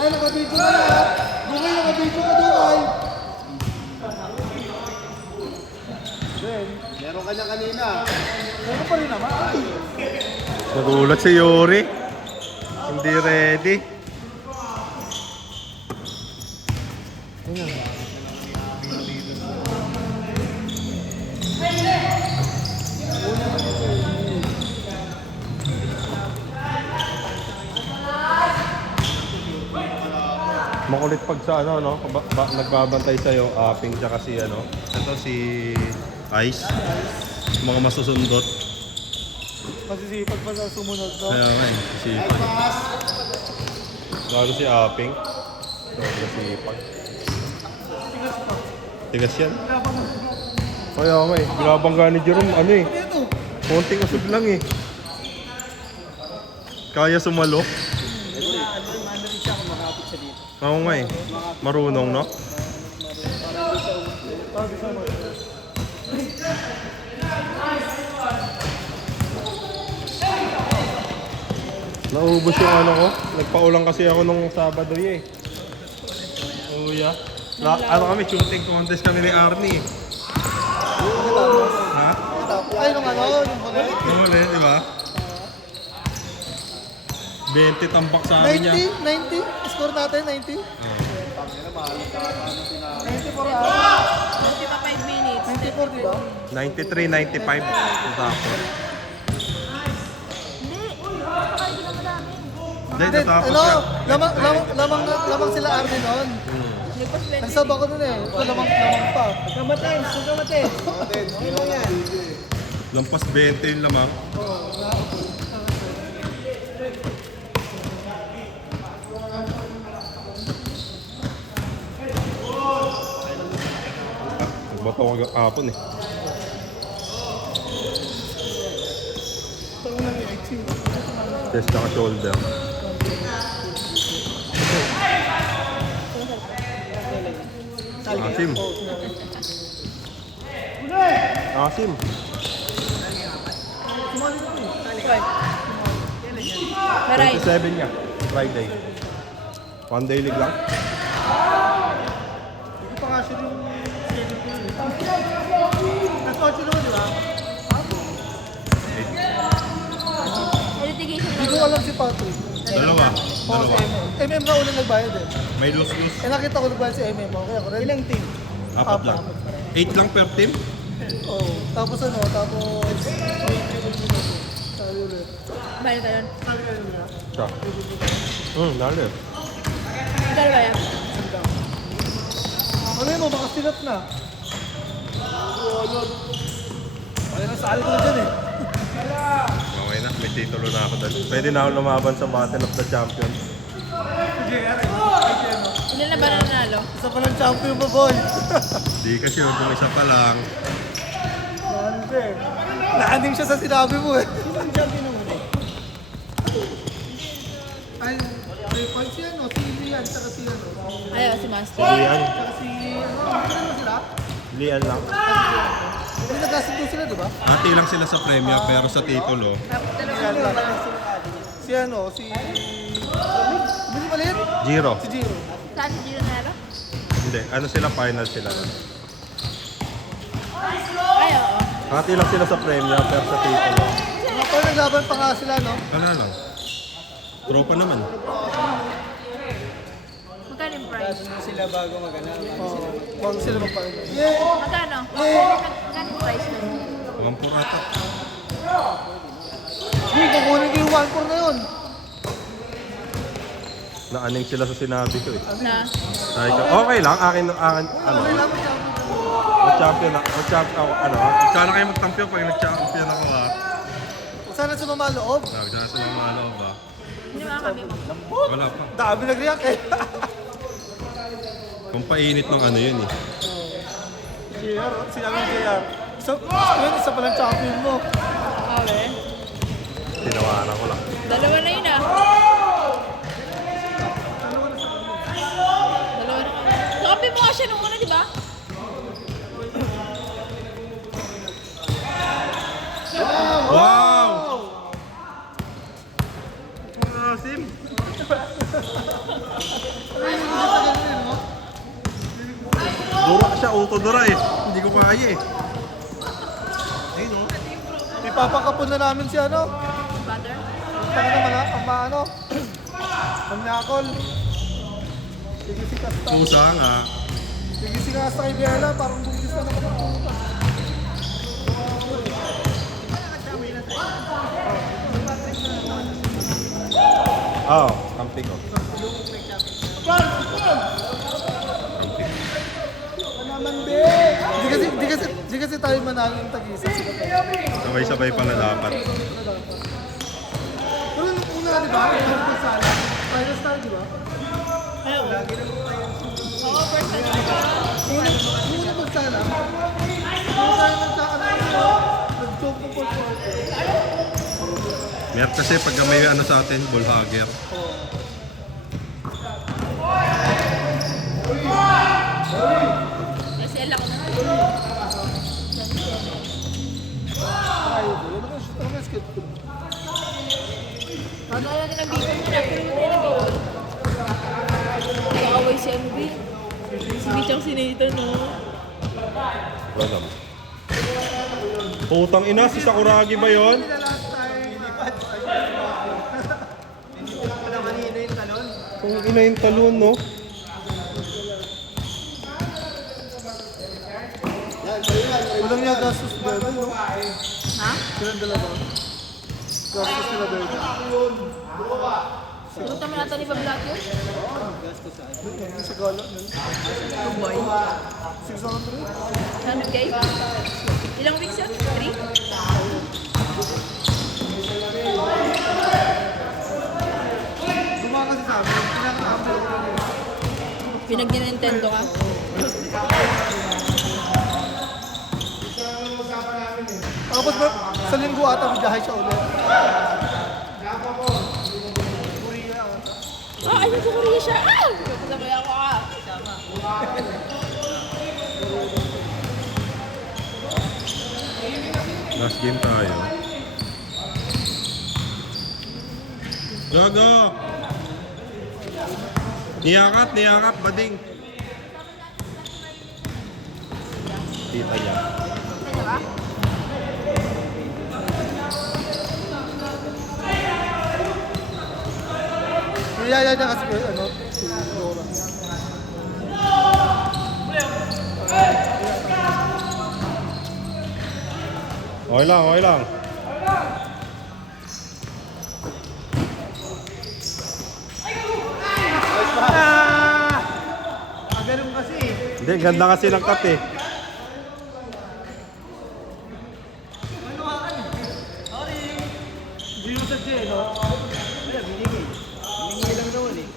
Nakabidyo ka na! Bukay, nakabidyo ka doon! Meron ka niya kanina. Meron pa rin naman. Nagulat si Yuri. Hindi ready. Makulit pag sa nagbabantay sa'yo, Aping tsaka si ito si Ice. Mga masusundot. Masisipag pa sa sumunod, no? Kaya nga sipag. Lalo si Aping. Sobrang sipag. Tigas yan. Kaya nga binabangga ni Jerome, konting usog lang Kaya sumalo. Oo nga marunong, no? Naubos yung ko. Nagpaulang kasi ako nung Sabado Uya. Kami, shooting contest kami ni Arnie. Ha? Ay, nung nung huli, di ba? 20 tambak sa amin niya. 90? Score natin, 90? 90 for 25 minutes. 94, di ba? 93-95 tapos. Hindi, natapos ka. Lamang sila Arnie noon. Nagsab ako nun lamang pa. Kamates. Okay lang yan. Lampas 20 yung lamang. Nagbato ko kapon Chest na shoulder. Asim. Maray. 27 niya. Friday. One day league lang. Hindi pa nga siya yung nag-8 naman, di ba? Hindi ko alam si Patrick. Dalawa. MM na unang nagbayad May lose-lose. Nakita ko nagbayad si MM. Okay ako rin. Ilang team? 4 lang. 8 lang per team? Oo. Tapos Sali ulit. Bayad tayo. Sali kayo ulit. Siya. Dali. Magkano ba yan? Ano yun mo? Baka silat na. Ay, nasali ko na dyan Okay na, may titulo na ako doon. Pwede na ako lumaban sa Battle of the Champions. Ilan na ba nanalo? Isa pa lang champion mo, boy. Di kasi yung isa pa lang. Naaning siya sa sinabi mo Sino ang champion mo Ay, si si Lian, saka si Ayaw, si Master. Lian. Saka si, ano sila? Lian lang. Hindi nagkasundo sila, di ba? Ati lang sila sa premyo pero sa titulo. Si si... Hindi maliit? Giro. Si Giro. Saan si Giro nanalo? Hindi, sila final sila. Ayaw, Ati lang sila sa premyo pero sa titulo. Pero naglaban pa nga sila, no? Lang. Tropa naman. Magkano yung price? Sila bago bago sila magpakita. Magkano? Magkano yung price nun? Wampur ata. 1-4 na yun. Naaning sila sa sinabi ko eh. Na. Sabi ko, okay lang, akin, ano, Okay lang, champion. mag-champion na, sana kayo mag-champion pag nag-champion ako ha. Sana sumama loob. Sana sa mga loob ha. Hindi mga kami mo. Wala pa. Dami nag-react eh. Kung painit ng ano yun eh. JR, sinabi ni JR. Isa palang champion mo. Okay. Tinawanan ko lang. Dalawa na yun ah. Dalawa na kami. Nakapi mo nga siya nung una, di ba? Wow! Sim! Dura siya, auto-dura eh. Hindi ko kaya eh. Ayun o. Ipapakapon na namin si ano. Butter. Taka naman ha, ang maano. Ang nakol. Sige si Kasta. Pusa nga. Sige si Kasta kay Bella, parang bumigis na naman ang pumunta. Oo, kampi ko. Naman be! Di kasi tayo manalo ng tag-isa. Sabay-sabay pala dapat. Pero nung una, di ba? Final pagsala. Final star, di ba? Oo, first time ko. Una pagsala. Kung tayo nag-choke po po. Meron kasi pag may ano sa atin, ball hugger. SL ako na. Tayo po. Yun ang shoot ang basket. Ano kaya natin ang bacon niya na? Pero hindi na bacon. Nag-away si MB. Si Bichang si Nathan, no? Wala naman. Putang ina, si Sakuragi ba yun? Kung ina yung talon, no? Walang niya gastos dito, no? Ha? Silang dalawa. Gastos nila dito. Pumunta mo natin ni Pablat yun? Hindi sa gala nila. Boy. 600. 100K? Ilang weeks yun? 3? Gumawa kasi sa amin. Pinaka-ambil ko lang yun. Pinag-Nintendo ka? Tapos ba, sa linggo ata, biyahe siya ulit. Ah, ayun sa Korea siya! Ah! Sabay ako ah! Last game tayo. Gago! Niyakap, bading. Tita niya. Ano ba? Niyaya niya kasi, ano, si Nora. Okay lang, okay lang. Ganun kasi. Hindi, ganda kasi ng cut eh. Hindi mo sa J, no? Wala, binigay. Binigay lang naman eh.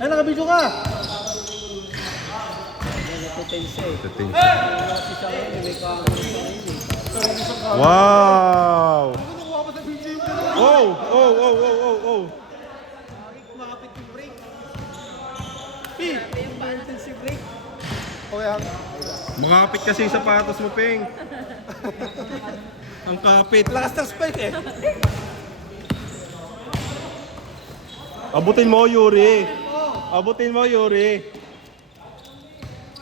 Ay, nakabidyo ka! Setting. Wow! Nakuha pa sa video yung Oh! Oh! Oh! Oh! Oh! Oh! makapit yung break. Emergency break. Okay, hang. Makapit kasi yung sapatos mo, Peng. Ang kapit. Lakas ng spike eh. Abutin mo, Yuri. Abutin mo, Yuri.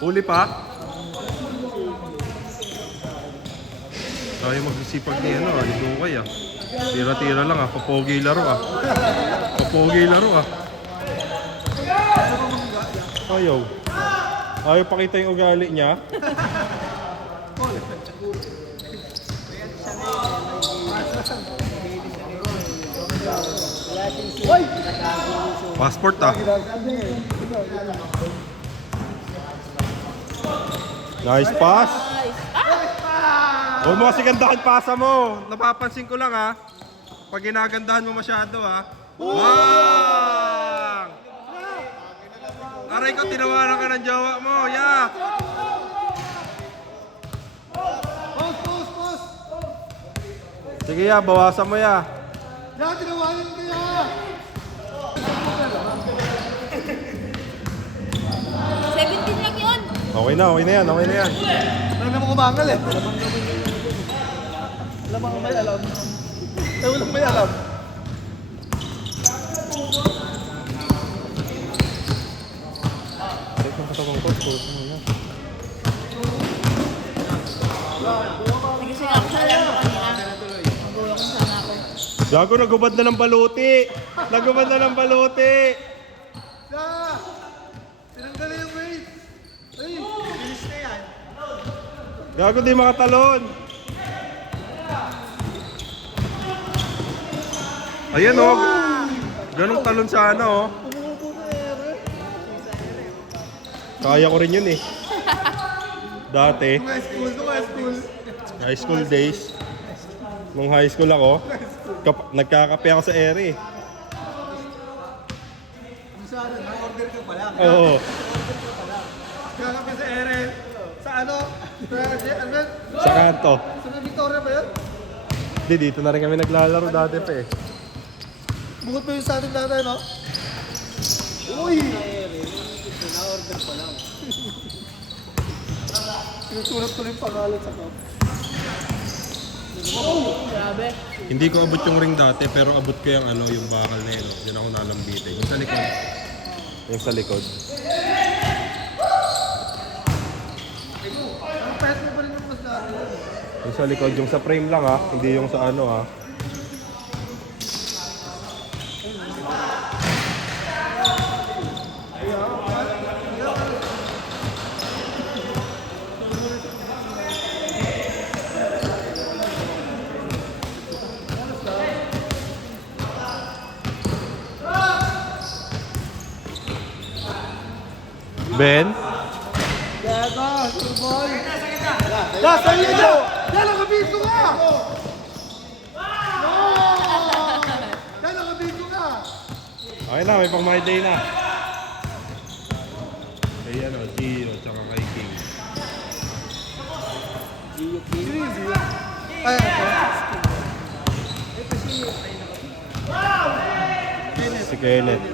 Huli pa? Tayo magsisipag ni ano, ni Dukay ah. Tira-tira lang ah, papogi laro ah. Papogi laro ah. Ayaw. Ayaw pakita yung ugali niya. Hoy! Passport ah. Nice pass. Nice. Ah! Huwag mo kasi gandahan pasa mo. Napapansin ko lang ha. Pag ginagandahan mo masyado ha. Bang! Aray ko, tinawaran ka ng jowa mo. Yeah! Pause! Sige ya, bawasan mo ya. Yan, tinawanan ko yan! 17 lang yun. Okay na yan. Wala namang kumangal eh. Alam may alam. Walang may alam. Nagising ako sa alam ko kanina. Magawa ko sana ako. Gago, nagubad na ng baluti. Sa! Tinanggal na yung weight. Ay, bilis na yan. Gago, di makatalon. Ayan o. Ganong talon sa ano o. Umuupo na ere. Kaya ko rin yun eh. Dati, Nung high school. high school days. Nung high school ako, nagkakape ako sa ere. Sa ano, na-order ka pala. Oo. Kakape sa ere. Sa ano? Ano? Sa kanto. Sa Victoria ba yun? Di, dito na rin kami naglalaro dati pa eh. Bukod pa yung sa ating dati, no? Uy! Na-order pa lang. Sinusulat ko rin pangalan sa cup. Grabe. Hindi ko abot yung ring dati, pero abot ko yung ano, yung bakal na yun. Yun ako nalambitin. Yung sa likod. Yung sa likod. Ang pet mo pa rin yung mas dati. Yung sa likod, yung sa frame lang ha. Hindi yung sa ano ha. Ben? Gaga, surbol. Ya, sa'yo nyo! Yan, nakabito ka! No! Yan, nakabito ka! Okay na, may pang my day na. Kay ano, Gio, tsaka kay King. Ay, ito. Si Kenneth.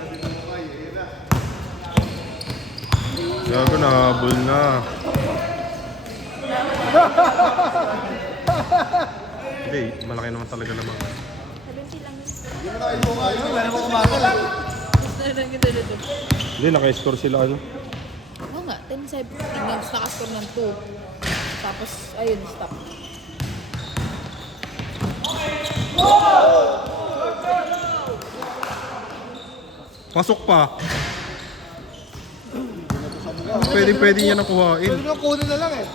Gago, nahabol na. Hindi, malaki naman talaga naman. 17 lang yun. Wala namang kumagal. Gusto na lang kita dito. Hindi, naka-score sila ano. Oo nga, 10-7. Tingnan, nakascore ng 2. Tapos, ayun, stop. Pasok pa. Pwede niya nakuhain. Pwede nyo kunin na lang eh.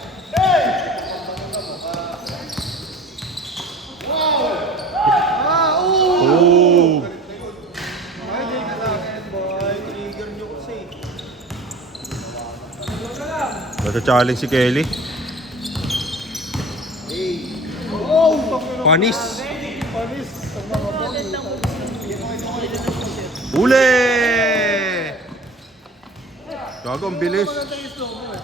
Ah, oo! Oh! Ay, di ka sa akin, boy. Trigger nyo kasi. Nasa-challenge si Kelly. Oh! Panis. Panis. Ang mga boy. Uli! Gago, ang bilis. Maganda yung slow mo eh.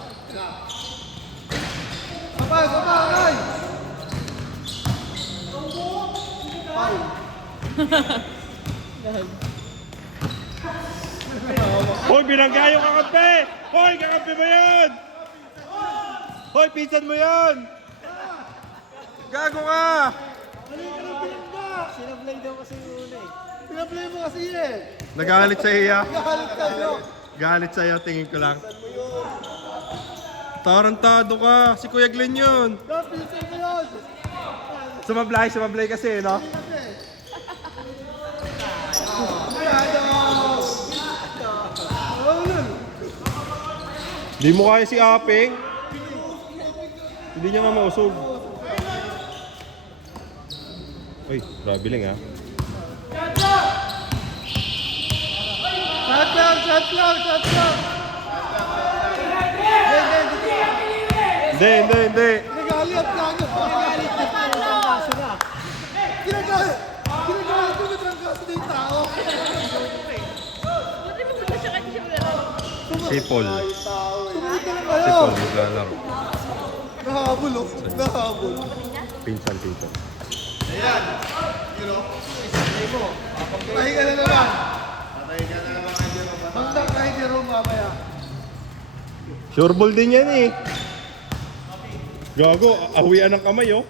Sabay! Foul. Hoy, binangga yung kakampi! Hoy, kakampi mo yan! Hoy, pinsan mo yan! Gago ka! Sinablay daw kasi yung una eh. Sinablay mo kasi yun eh. Nagalit sa iya. Nagalit kayo. Galit sa'yo, tingin ko lang. Tarantado ka. Si Kuya Glenn yun. Napilsin mo yun. Sumablay kasi, no? Di mo kaya si Apeng. Hindi niya nga mausog. Uy, traveling ha. Shot lang, shot lang, shot lang. Hindi. Nagalit na ako. Nagalit na ako. Trangkaso na. Ginagalit ko na trangkaso na yung tao. Buti mo ba siya kasi siya maglalaro? Si Paul. Tumingin ka lang Si kayo. Paul maglalaro. Nahabol oh. Nahabol. Pinsan. Tahi ka na naman. Bangdak kahit yung room mamaya. Sure ball din yan eh. Gago, awian ng kamay oh.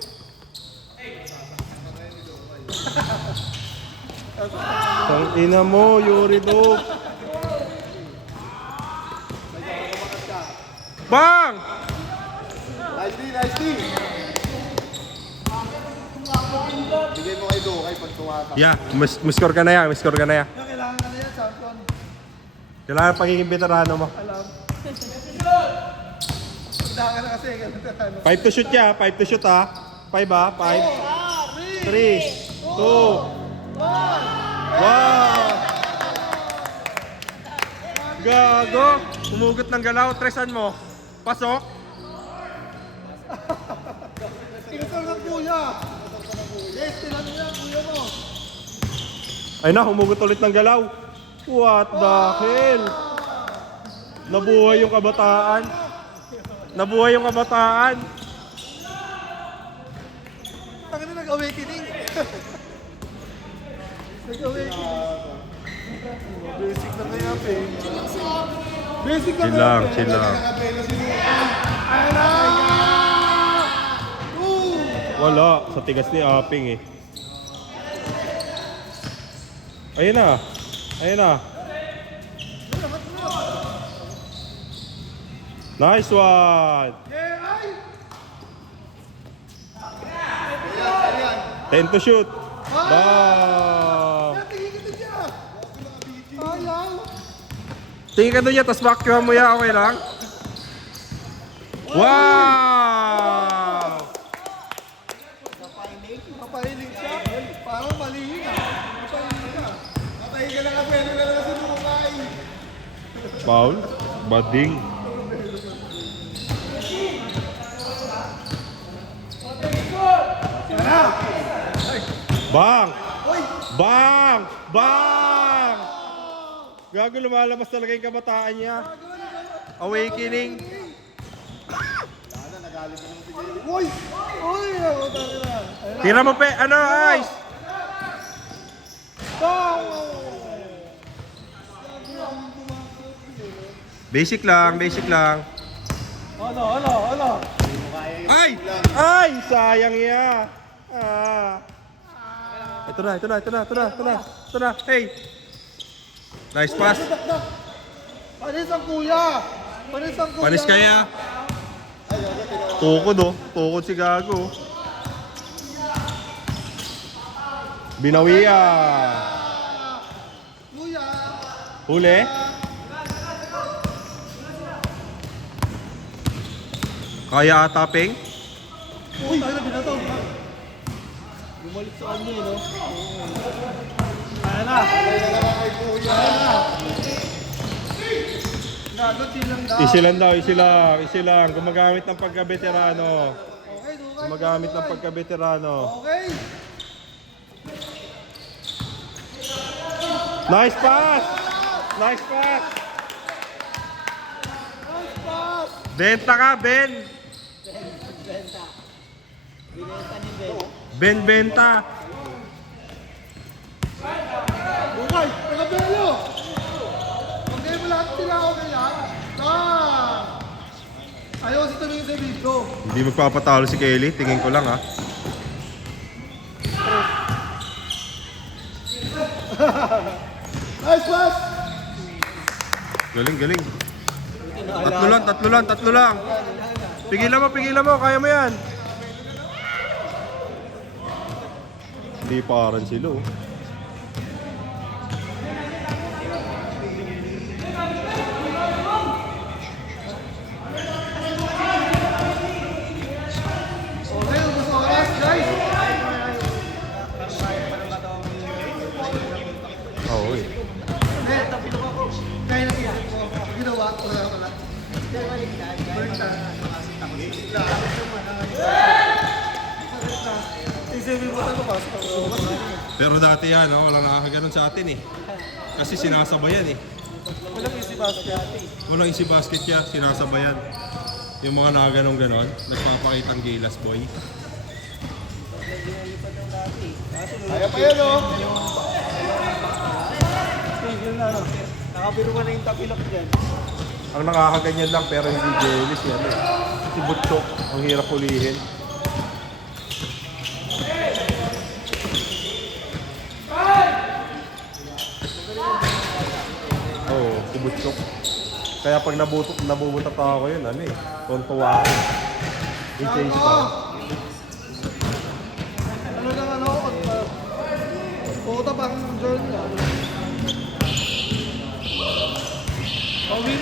Tang ina mo, Yuri Dog. Bang! Nice D. Bigay mo kay Dokay pag tumata. Yeah, score ka na yan, Kailangan Kailangan ka na yan, champion. Kailangan pagiging veterano mo. Alam. Punta ka na kasi. Ganun ka ano. 5 to shoot ya, 5 to shoot ha. 5 ha, 5. 3, 2, 1. Gago! Umugot ng galaw, tresan mo. Pasok. Kinasal ng kuya. Yes, tinan mo yan, kuya mo. Ay na, humugot ulit ng galaw. What the hell? Nabuhay yung kabataan. Ang ina nag-awakening. Nag-awakening. Basic na kaya, pe. Basic na kaya, pe. Chill lang. Ayan na! Wala, sa tigas ni Aping eh. Ayun na. Nice one! Yeah, ay! 10 to shoot. Bang! Tingin ka dyan! Ayaw! Tingin ka doon yan, tapos vacuum mo yan, okay lang? Wow! Mapahiling siya. Parang malihin ah. Mapahiling ka. Matahin ka lang ka, pwede ka lang kasi lumukay. Foul? Bading. Bang! Bang! Gago, lumalabas talaga yung kabataan niya. Awakening. Uy! Uy! Ako tayo na. Tira mo pe, ano, Ice? Basic lang. Ano? Ay! Ay! Sayang ya. Ah. Ito na. Hey! Nice pass. Panis ang kuya! Panis kaya. Tukod oh. Tukod si Gago. Binawiya. Kuya! Huli. Kaya ataping. Uy! Tayo na binataw. Bumalik sa kanya no? Kaya na! Gago, chill lang daw. Easy lang. Gumagamit ng pagka-veterano. Okay, Dukay. Gumagamit ng pagka-veterano. Okay! Nice pass! Nice pass! Benta ka, Ben! Benta. Dukay! Pagkabelo! Okay mo lahat sila, okay lang? Ayaw kasi tumingin sa video. Hindi magpapatalo si Kelly. Tingin ko lang ha. Nice pass! Galing. Tatlo lang. Pigilan mo. Kaya mo yan. Hindi parang sila oh. Okay, ubos oras, guys. sinibutan ko pasok ako. Pero dati yan, no? Walang nakakaganon sa atin eh. Kasi sinasabayan eh. Walang easy basket. Walang easy basket yan, sinasabayan. Yung mga nakaganon-ganon, nagpapakitang gilas boy. Kaya pa yan, oh. Tigil na, no? Nakabiro ka na yung tapilok dyan. Ang nakakaganyan lang pero hindi jealous yan eh. Si Butchok, ang hirap hulihin. Oo, si Butchok. Kaya pag nabubutat ako yun, ano eh, tontuwa ako. I-change ka. Ano lang, ano, puta pang journal. Pauwi na.